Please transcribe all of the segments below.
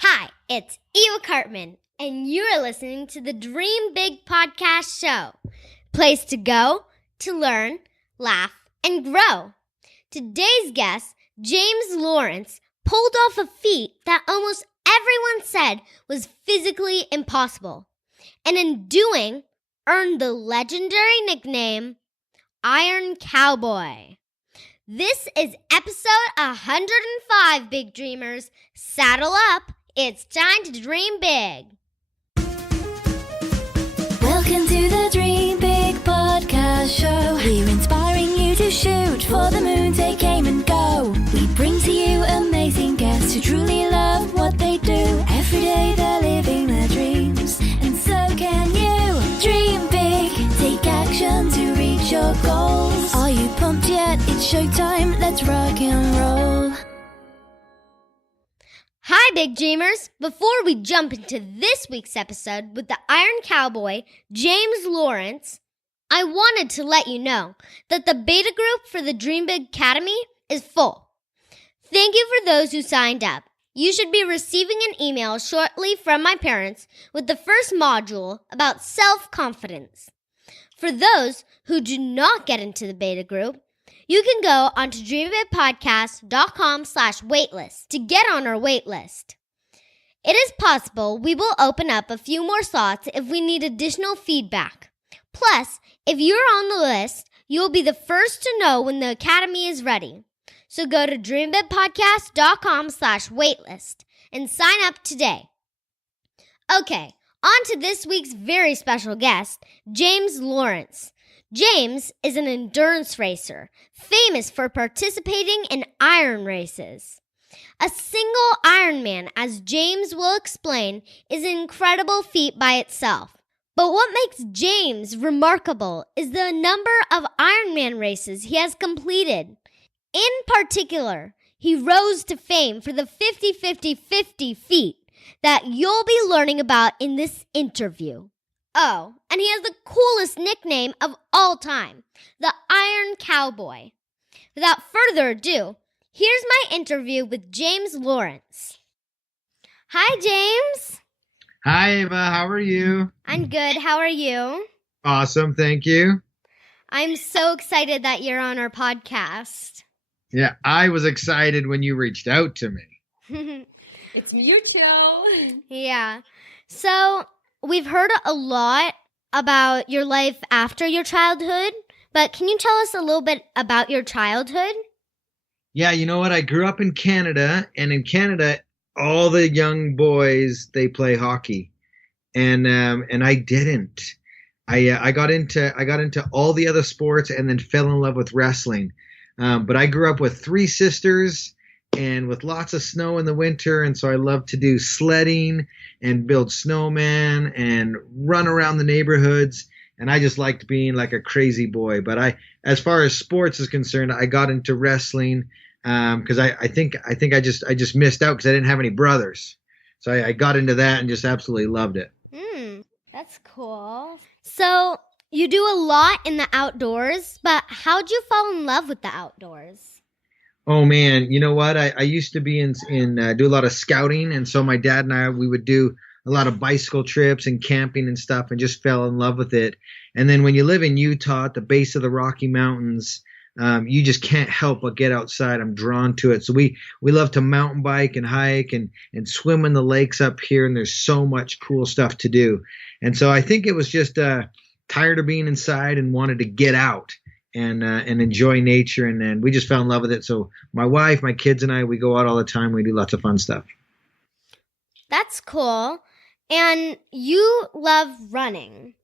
Hi, it's Eva Cartman, and you're listening to the Dream Big Podcast Show. Place to go, to learn, laugh, and grow. Today's guest, James Lawrence, pulled off a feat that almost everyone said was physically impossible, and in doing, earned the legendary nickname, Iron Cowboy. This is episode 105, Big Dreamers. Saddle up. It's time to dream big. Welcome to the Dream Big Podcast Show. We're inspiring you to shoot for the moon, take aim and go. We bring to you amazing guests who truly love what they do. Every day they're living their dreams, and so can you. Dream big, take action to reach your goals. Are you pumped yet? It's showtime, let's rock and roll. Hi, Big Dreamers. Before we jump into this week's episode with the Iron Cowboy, James Lawrence, I wanted to let you know that the beta group for the Dream Big Academy is full. Thank you for those who signed up. You should be receiving an email shortly from my parents with the first module about self-confidence. For those who do not get into the beta group, you can go onto dreambigpodcast.com/waitlist to get on our waitlist. It is possible we will open up a few more slots if we need additional feedback. Plus, if you're on the list, you will be the first to know when the Academy is ready. So go to dreambigpodcast.com/waitlist and sign up today. Okay, on to this week's very special guest, James Lawrence. James is an endurance racer, famous for participating in iron races. A single Ironman, as James will explain, is an incredible feat by itself. But what makes James remarkable is the number of Ironman races he has completed. In particular, he rose to fame for the 50-50-50 feat that you'll be learning about in this interview. Oh, and he has the coolest nickname of all time, the Iron Cowboy. Without further ado, here's my interview with James Lawrence. Hi, James. Hi, Eva. How are you? I'm good. How are you? Awesome. Thank you. I'm so excited that you're on our podcast. Yeah, I was excited when you reached out to me. It's mutual. Yeah. So, we've heard a lot about your life after your childhood, but can you tell us a little bit about your childhood? Yeah, you know what? I grew up in Canada, and in Canada, all the young boys, they play hockey, and I didn't. I got into all the other sports, and then fell in love with wrestling. But I grew up with 3 sisters, and with lots of snow in the winter, and so I loved to do sledding and build snowmen and run around the neighborhoods, and I just liked being like a crazy boy. But as far as sports is concerned, I got into wrestling because I think I just missed out because I didn't have any brothers, so I got into that and just absolutely loved it. That's cool. So you do a lot in the outdoors, but how'd you fall in love with the outdoors? Oh man, you know what? I used to be do a lot of scouting, and so my dad and we would do a lot of bicycle trips and camping and stuff, and just fell in love with it. And then when you live in Utah at the base of the Rocky Mountains, you just can't help but get outside. I'm drawn to it. So we love to mountain bike and hike and swim in the lakes up here, and there's so much cool stuff to do. And so I think it was just tired of being inside and wanted to get out and enjoy nature, and then we just fell in love with it. So my wife, my kids, and I, we go out all the time. We do lots of fun stuff. That's cool. And you love running.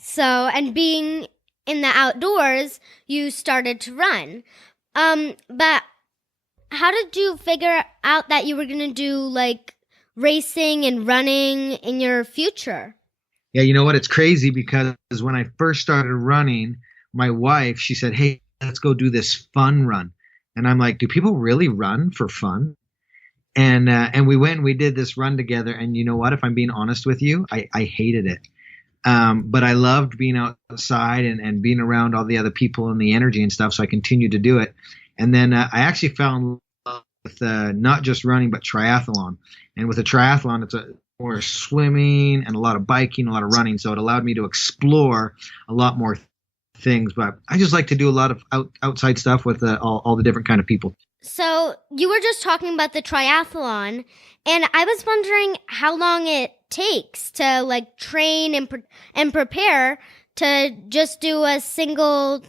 So, and being in the outdoors, you started to run. But how did you figure out that you were going to do like racing and running in your future? Yeah, you know what? It's crazy because when I first started running, my wife, she said, "Hey, let's go do this fun run." And I'm like, "Do people really run for fun?" And we went and we did this run together. And you know what? If I'm being honest with you, I hated it. But I loved being outside and being around all the other people and the energy and stuff. So I continued to do it. And then I actually fell in love not just running, but triathlon. And with a triathlon, it's more swimming and a lot of biking, a lot of running. So it allowed me to explore a lot more things. But I just like to do a lot of outside stuff with all the different kind of people. So you were just talking about the triathlon, and I was wondering how long it takes to like train and prepare to just do a single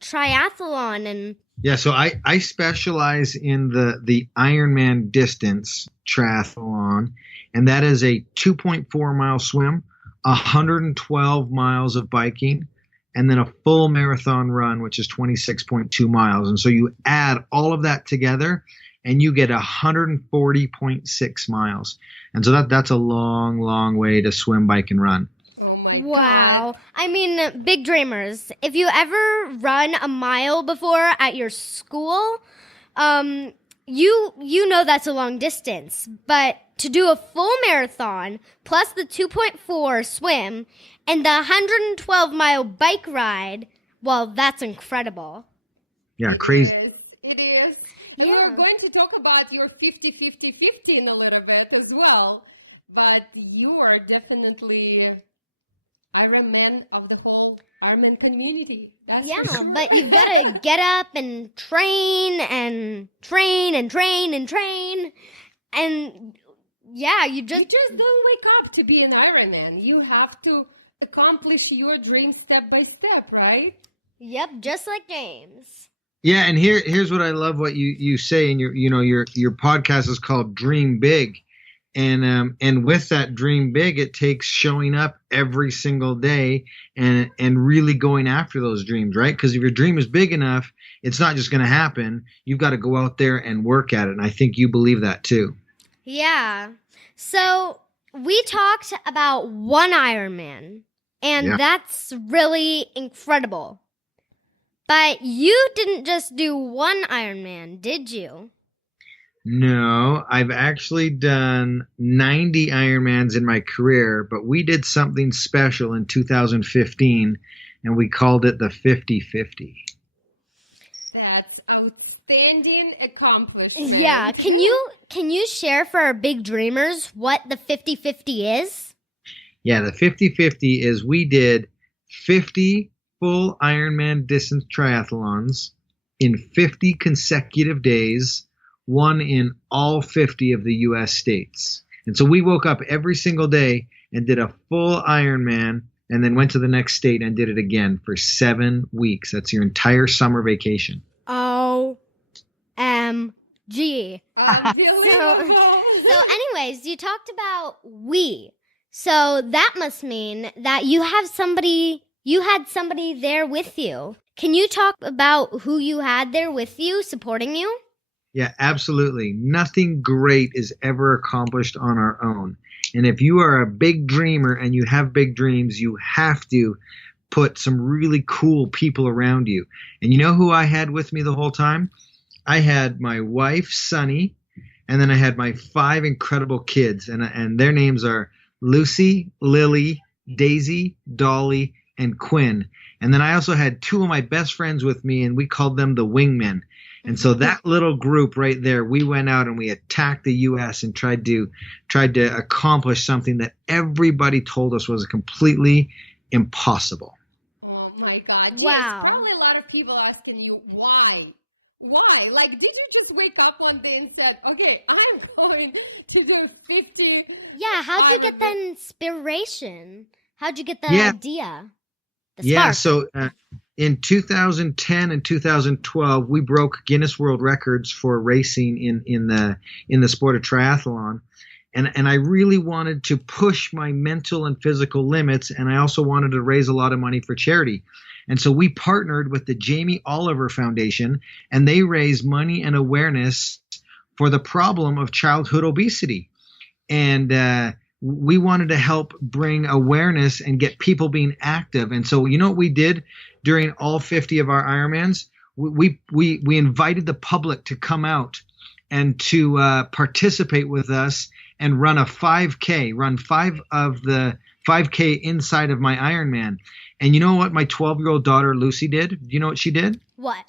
triathlon. And yeah, so I specialize in the Ironman distance triathlon, and that is a 2.4 mile swim, 112 miles of biking, and then a full marathon run, which is 26.2 miles. And so you add all of that together and you get 140.6 miles. And so that's a long, long way to swim, bike, and run. Oh my wow. God. I mean, big dreamers. If you ever run a mile before at your school, you know that's a long distance. But to do a full marathon plus the 2.4 swim and the 112-mile bike ride, well, that's incredible. Yeah, crazy. It is. And we're going to talk about your 50-50-50 in a little bit as well. But you are definitely Ironman of the whole Ironman community. That's for sure. But you gotta get up and train and train and train and train. And yeah, you just don't wake up to be an Ironman. You have to accomplish your dream step by step, right? Yep, just like James. Yeah, and here's what I love what you say, and your podcast is called Dream Big. And with that dream big, it takes showing up every single day and really going after those dreams, right? Because if your dream is big enough, it's not just going to happen. You've got to go out there and work at it. And I think you believe that too. Yeah. So we talked about one Ironman, and that's really incredible. But you didn't just do one Ironman, did you? No, I've actually done 90 Ironmans in my career, but we did something special in 2015, and we called it the 50-50. That's outstanding accomplishment. Yeah, can you share for our big dreamers what the 50-50 is? Yeah, the 50-50 is we did 50 full Ironman distance triathlons in 50 consecutive days, one in all 50 of the U.S. states. And so we woke up every single day and did a full Ironman and then went to the next state and did it again for 7 weeks. That's your entire summer vacation. OMG. Unbelievable. So anyways, you talked about we. So that must mean that you had somebody there with you. Can you talk about who you had there with you, supporting you? Yeah, absolutely. Nothing great is ever accomplished on our own. And if you are a big dreamer and you have big dreams, you have to put some really cool people around you. And you know who I had with me the whole time? I had my wife, Sunny, and then I had my 5 incredible kids. And their names are Lucy, Lily, Daisy, Dolly, and Quinn. And then I also had 2 of my best friends with me, and we called them the Wingmen. And so that little group right there, we went out and we attacked the U.S. and tried to accomplish something that everybody told us was completely impossible. Oh my God, James! Wow. Probably a lot of people asking you why. Why? Like, did you just wake up one day and said, "Okay, I'm going to do 50"? Yeah. How'd you get that inspiration? How'd you get that idea? The yeah. spark? So. In 2010 and 2012, we broke Guinness World Records for racing in the sport of triathlon, and I really wanted to push my mental and physical limits, and I also wanted to raise a lot of money for charity. And so we partnered with the Jamie Oliver Foundation, and they raise money and awareness for the problem of childhood obesity. And we wanted to help bring awareness and get people being active. And so you know what we did during all 50 of our Ironmans? We invited the public to come out and to participate with us and run a 5K, run 5 of the 5K inside of my Ironman. And you know what my 12-year-old daughter Lucy did? Do you know what she did? What?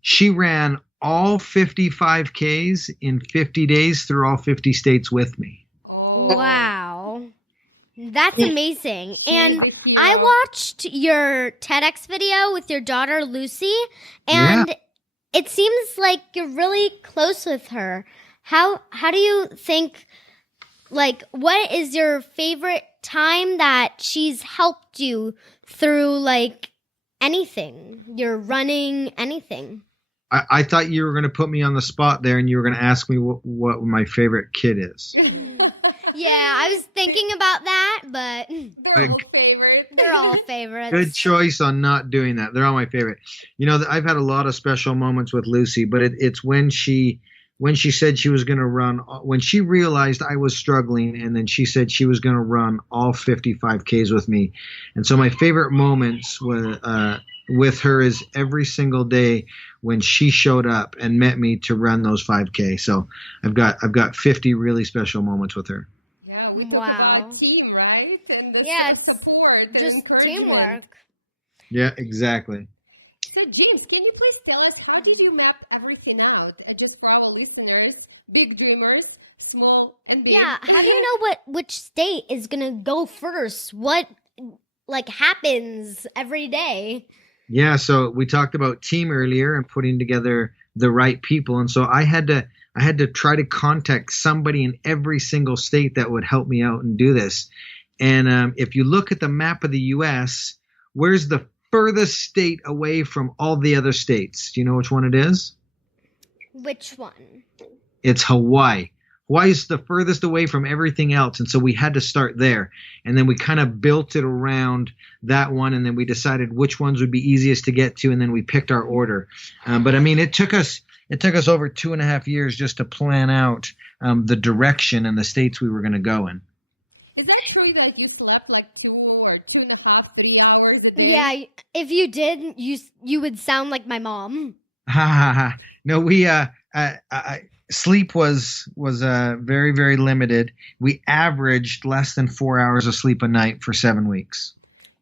She ran all 55 Ks in 50 days through all 50 states with me. Oh, Wow. That's amazing. She's and the hero. I watched your TEDx video with your daughter, Lucy, and it seems like you're really close with her. How do you think, like, what is your favorite time that she's helped you through, like, anything? You're running, anything. I thought you were going to put me on the spot there and you were going to ask me what my favorite kid is. Yeah, I was thinking about that, but They're all favorite. they're all favorites. Good choice on not doing that. They're all my favorite. You know, I've had a lot of special moments with Lucy, but it's when she said she was going to run, when she realized I was struggling, and then she said she was going to run all 55 Ks with me. And so my favorite moments with her is every single day when she showed up and met me to run those 5K. So I've got 50 really special moments with her. Yeah, we talk Wow. about team, right? And the Yes. support and Just encouragement. teamwork. Yeah, exactly. So, James, can you please tell us how did you map everything out? Just for our listeners, big dreamers, small and big. Yeah, how do you know which state is gonna go first? What happens every day? Yeah, so we talked about team earlier and putting together the right people, and so I had to try to contact somebody in every single state that would help me out and do this. And if you look at the map of the U.S., where's the furthest state away from all the other states? Do you know which one it is? Which one? It's Hawaii. Hawaii is the furthest away from everything else, and so we had to start there. And then we kind of built it around that one, and then we decided which ones would be easiest to get to, and then we picked our order. But I mean, it took us over 2.5 years just to plan out the direction and the states we were going to go in. Is that true that you slept like 2 or 2.5, 3 hours a day? Yeah, if you did, you would sound like my mom. Ha ha ha! No, we sleep was very, very limited. We averaged less than 4 hours of sleep a night for 7 weeks.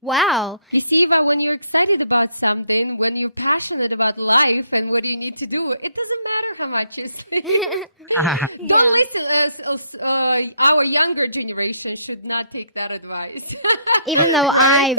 Wow. You see, Eva, when you're excited about something, when you're passionate about life and what you need to do, it doesn't matter how much you sleep. Don't listen. Our younger generation should not take that advice. Even though Right?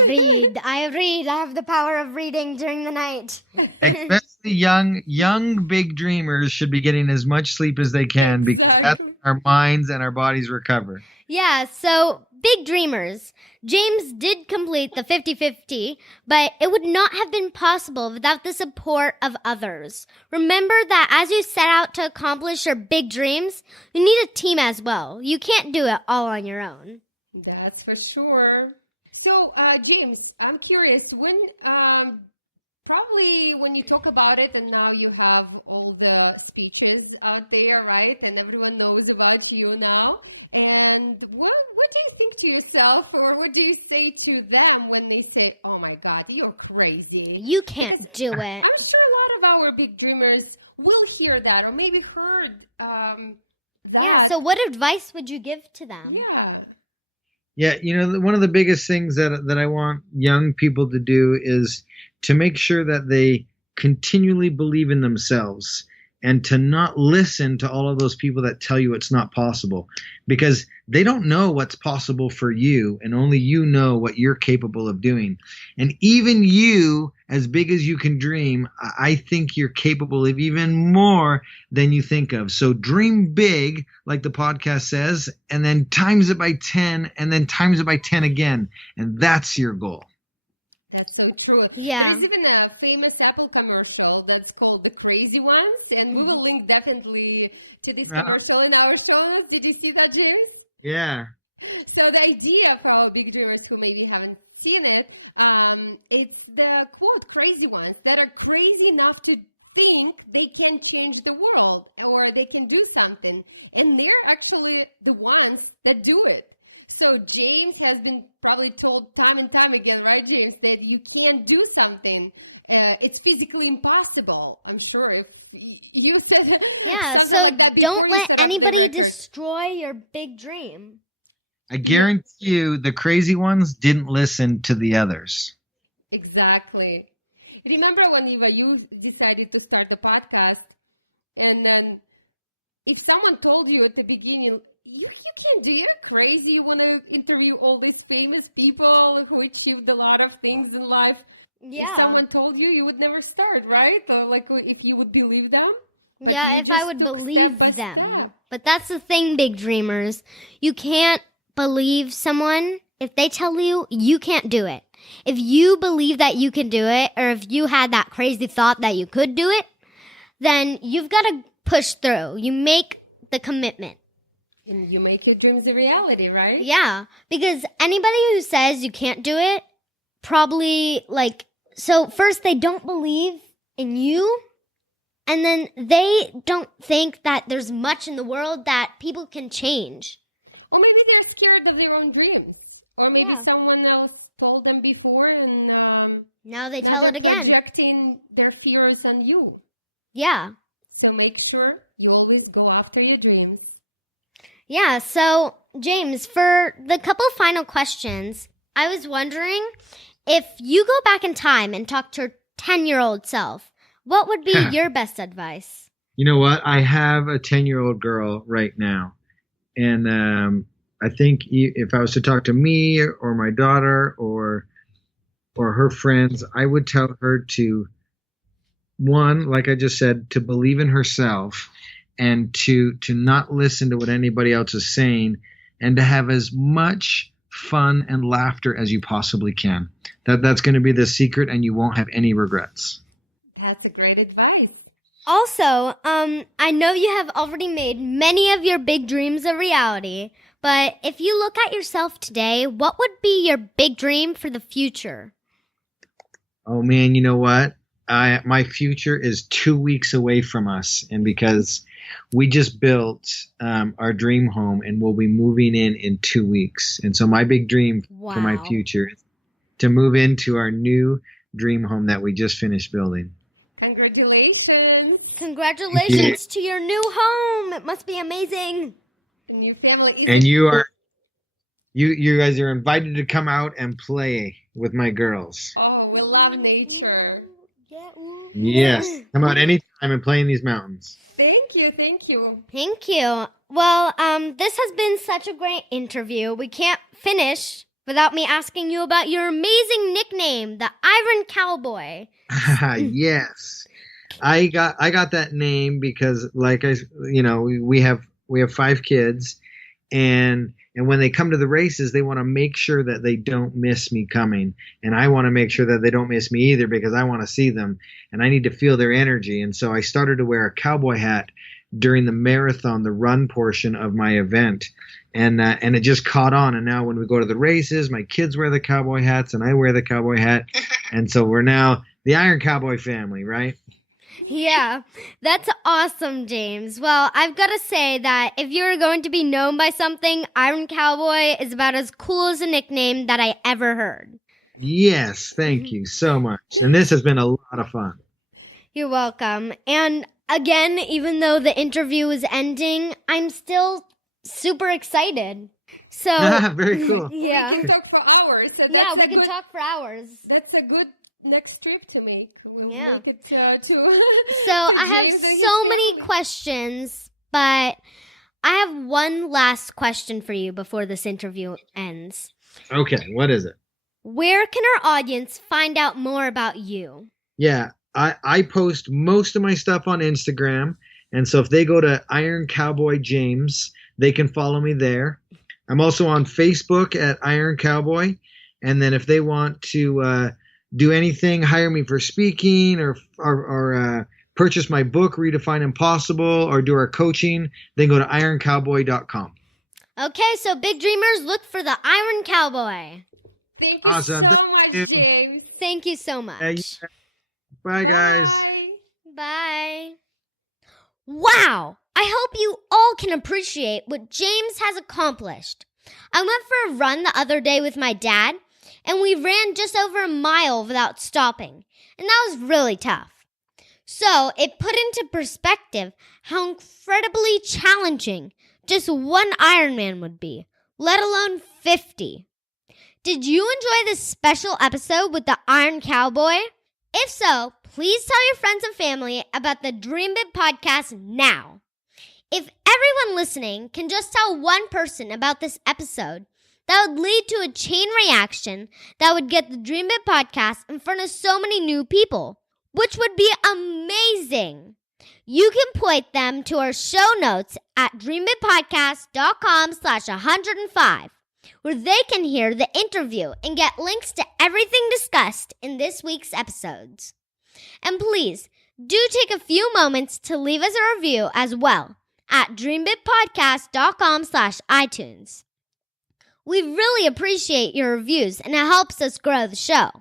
I read. I have the power of reading during the night. Especially young big dreamers should be getting as much sleep as they can because that's Exactly. when our minds and our bodies recover. Yeah, so big dreamers. James did complete the 50-50, but it would not have been possible without the support of others. Remember that as you set out to accomplish your big dreams, you need a team as well. You can't do it all on your own. That's for sure. So, James, I'm curious, probably when you talk about it and now you have all the speeches out there, right? And everyone knows about you now. And what do you think to yourself, or what do you say to them when they say, oh my God, you're crazy? You can't Because do it. I'm sure a lot of our big dreamers will hear that or maybe heard Yeah, that. so what advice would you give to them? Yeah. Yeah, you know, one of the biggest things that I want young people to do is to make sure that they continually believe in themselves and to not listen to all of those people that tell you it's not possible, because they don't know what's possible for you, and only you know what you're capable of doing. And even you, as big as you can dream, I think you're capable of even more than you think of. So dream big, like the podcast says, and then times it by 10, and then times it by 10 again. And that's your goal. That's so true. Yeah. There is even a famous Apple commercial that's called The Crazy Ones, and we will link definitely to this commercial in our show notes. Did you see that, James? Yeah. So the idea for our big dreamers who maybe haven't seen it, it's the quote, crazy ones that are crazy enough to think they can change the world or they can do something. And they're actually the ones that do it. So James has been probably told time and time again, right, James, that you can't do something. It's physically impossible. I'm sure if you said something so like that before you set up the Don't let record. anybody destroy your big dream. I guarantee you the crazy ones didn't listen to the others. Exactly. Remember when, Eva, you decided to start the podcast, And then if someone told you at the beginning, you can't do it, you're crazy, you want to interview all these famous people who achieved a lot of things in life. Yeah. If someone told you, you would never start, right? Or like if you would believe them. But Yeah, you if I just would took believe step by them. step. But that's the thing, big dreamers. You can't believe someone if they tell you you can't do it. If you believe that you can do it, or if you had that crazy thought that you could do it, then you've got to push through. You make the commitment. And you make your dreams a reality, right? Yeah, because anybody who says you can't do it, probably so first they don't believe in you, and then they don't think that there's much in the world that people can change. Or maybe they're scared of their own dreams. Or maybe someone else told them before and Now they're it again. projecting their fears on you. Yeah. So make sure you always go after your dreams. Yeah, so James, for the couple final questions, I was wondering if you go back in time and talk to your 10-year-old self, what would be your best advice? You know what? I have a 10-year-old girl right now. And I think if I was to talk to me or my daughter or her friends, I would tell her to, one, like I just said, to believe in herself and to not listen to what anybody else is saying and to have as much fun and laughter as you possibly can. That's going to be the secret, and you won't have any regrets. That's a great advice. Also, I know you have already made many of your big dreams a reality, but if you look at yourself today, what would be your big dream for the future? Oh man, you know what? My future is 2 weeks away from us, and because we just built our dream home, and we'll be moving in 2 weeks. And so my big dream for my future is to move into our new dream home that we just finished building. Congratulations. Congratulations to your new home. It must be amazing. A new family. And you guys are invited to come out and play with my girls. Oh, we love nature. Yes. Come out anytime and play in these mountains. Thank you. Thank you. Thank you. Well, this has been such a great interview. We can't finish without me asking you about your amazing nickname, the Iron Cowboy. Yes. I got that name because we have 5 kids, and when they come to the races, they want to make sure that they don't miss me coming, and I want to make sure that they don't miss me either because I want to see them and I need to feel their energy. And so I started to wear a cowboy hat during the marathon, the run portion of my event. And it just caught on. And now when we go to the races, my kids wear the cowboy hats and I wear the cowboy hat. And so we're now the Iron Cowboy family, right? Yeah, that's awesome, James. Well, I've got to say that if you're going to be known by something, Iron Cowboy is about as cool as a nickname that I ever heard. Yes, thank you so much. And this has been a lot of fun. You're welcome. And again, even though the interview is ending, I'm still super excited. So very cool. Yeah. We can talk for hours. So that's we a can good. talk for hours. That's a good next trip to make. We'll Yeah. make it to So to James I and have his so family. many questions, but I have one last question for you before this interview ends. Okay, what is it? Where can our audience find out more about you? Yeah, I post most of my stuff on Instagram. And so if they go to Iron Cowboy James, they can follow me there. I'm also on Facebook at Iron Cowboy. And then if they want to do anything, hire me for speaking or purchase my book, Redefine Impossible, or do our coaching, then go to ironcowboy.com. Okay, so big dreamers, look for the Iron Cowboy. Thank you Awesome. so much, James. Thank you so much. Bye, guys. Bye. Bye. Wow! I hope you all can appreciate what James has accomplished. I went for a run the other day with my dad, and we ran just over a mile without stopping, and that was really tough. So it put into perspective how incredibly challenging just one Ironman would be, let alone 50. Did you enjoy this special episode with the Iron Cowboy? If so, please tell your friends and family about the Dream Big podcast now. If everyone listening can just tell one person about this episode, that would lead to a chain reaction that would get the Dream Big podcast in front of so many new people, which would be amazing. You can point them to our show notes at dreambigpodcast.com/105, where they can hear the interview and get links to everything discussed in this week's episodes. And please, do take a few moments to leave us a review as well at dreambigpodcast.com/iTunes. We really appreciate your reviews, and it helps us grow the show.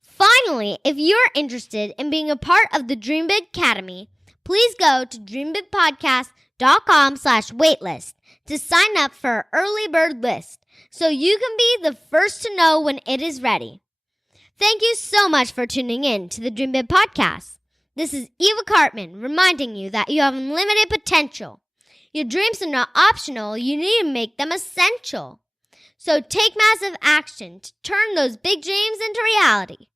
Finally, if you're interested in being a part of the Dream Big Academy, please go to dreambigpodcast.com/waitlist to sign up for our early bird list so you can be the first to know when it is ready. Thank you so much for tuning in to the Dream Big Podcast. This is Eva Cartman reminding you that you have unlimited potential. Your dreams are not optional, you need to make them essential. So take massive action to turn those big dreams into reality.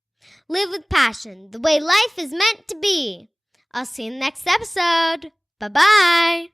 Live with passion, the way life is meant to be. I'll see you in the next episode. Bye-bye.